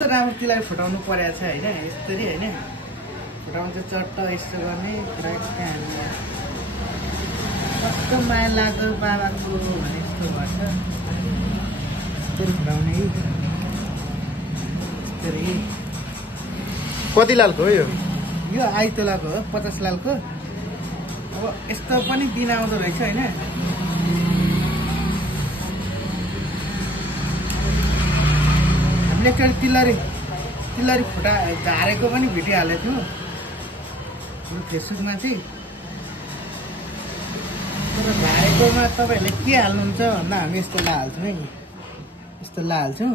राम्रो तिलहरी फुटाउनु परेको छ हैन यसरी हैन फुटाउनु चाहिँ चट्ट यस्तो गर्ने राख्ने हामीले कस्तो माया लाग्दो बाबाको भने जस्तो भन्छ त्यसरी फुटाउने त्यसरी कति लालको हो यो आइतोलाको हो 50 लालको अब यस्तो पनि दिन आउँदो रहेछ हैन हामीले एकचोटि तिलहरी फुटा झारेको पनि भिडियो हालेको थियौँ फेसबुकमा चाहिँ तर झारेकोमा तपाईँहरूले के हाल्नुहुन्छ भन्दा हामी यस्तो लाहाल्छौँ है यस्तो लाहाल्छौँ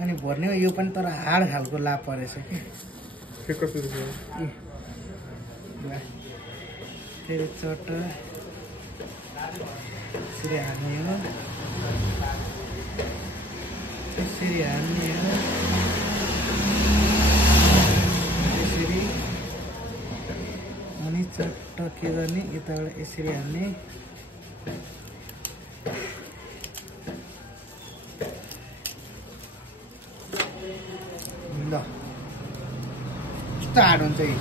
अनि भर्ने यो पनि तर हाड खालको ला परेछ कि फेरि चट्ट यसरी हाल्ने हो यसरी हाल्ने हो यसरी अनि चट्ट के गर्ने यताबाट यसरी हाल्ने ल कस्तो हार्ड हुन्छ यो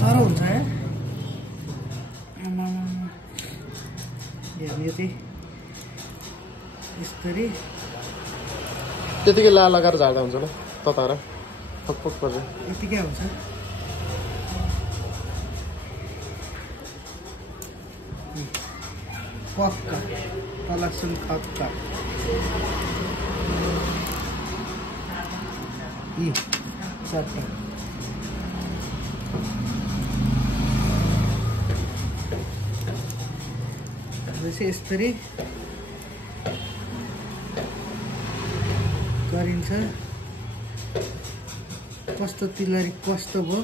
तर हुन्छ है यो चाहिँ यसरी त्यतिकै ला लगाएर झार्दा हुन्छ ल तताएर फकफक पर्छ यतिकै हुन्छ पक्का तलसुन खक्का चट्ट यसरी गरिन्छ कस्तो तिलहरी कस्तो भयो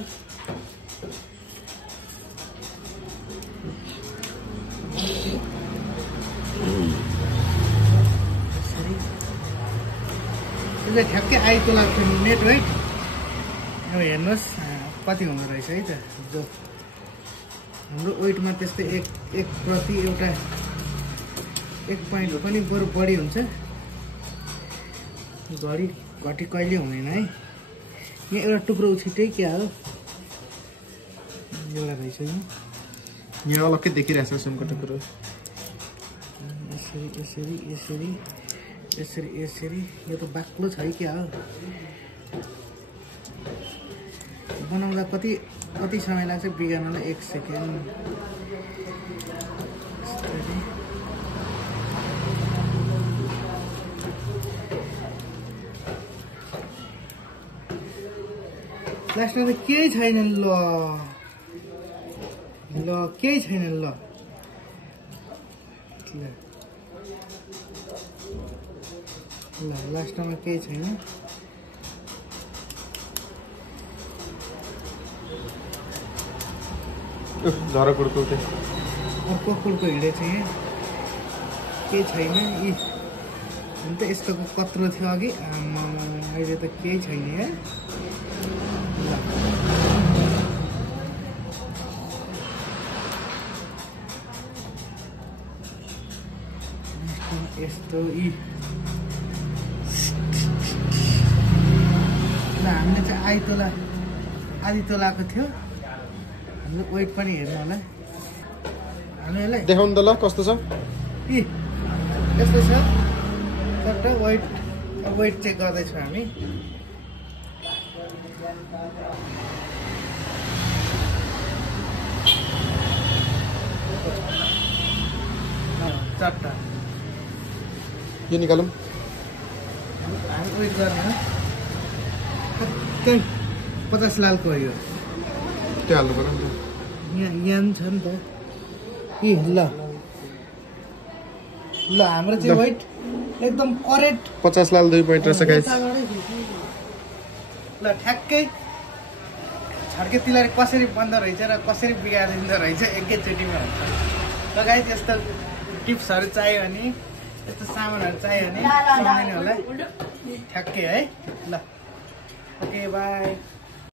यसले ठ्याक्कै आइतोलाको नेट वेट अब हेर्नुहोस् कति हुँदो रहेछ है त जो हाम्रो वेटमा त्यस्तै एक प्रति एउटा 1 पोइन्ट पनि बरु बढी हुन्छ घटी कहिले हुँदैन है यहाँ एउटा टुक्रो उछिटै क्या हो एउटा रहेछ यहाँ अलग्गै देखिरहेछ सुनको टुक्रो यसरी यसरी यसरी यसरी यसरी यो त बाक्लो छ है क्या हो बनाउँदा कति समय लाग्छ बिगार्नलाई 1 सेकेन्ड लास्टमा त केही छैन ल केही छैन ल लास्टमा केही छैन झरा कुड्को अर्को कुड्को हिँडेको छ यहाँ केही छैन यी हुन त यस्तोको कत्रो थियो अघि अहिले त केही छैन है यस्तो हामीले चाहिँ आधी तोलाको थियो हाम्रो वेट पनि हेर्नु होला हामी यसलाई देखाउनु त ल कस्तो छ यस्तो छ चट्ट वेट चेक गर्दैछौँ हामी चट्ट यो निकालौँ हामी वेट गर्ने हो ठ्याक्कै 50 लालको हो यो त्यो हाल्नु पर्यो नि यहाँ छ नि त ल हाम्रो चाहिँ वेट एकदम करेक्ट 50 लाल 2 पोइन्ट रहेछ गाइस ल ठ्याक्कै छड्के तिलहरी कसरी बन्द रहेछ र कसरी बिगारिँदो रहेछ एकैचोटिमा हुन्छ ल गाइस यस्तो टिप्सहरू चाहियो भने यस्तो सामानहरू चाहियो भने होला ठ्याक्कै है ल ओके बाई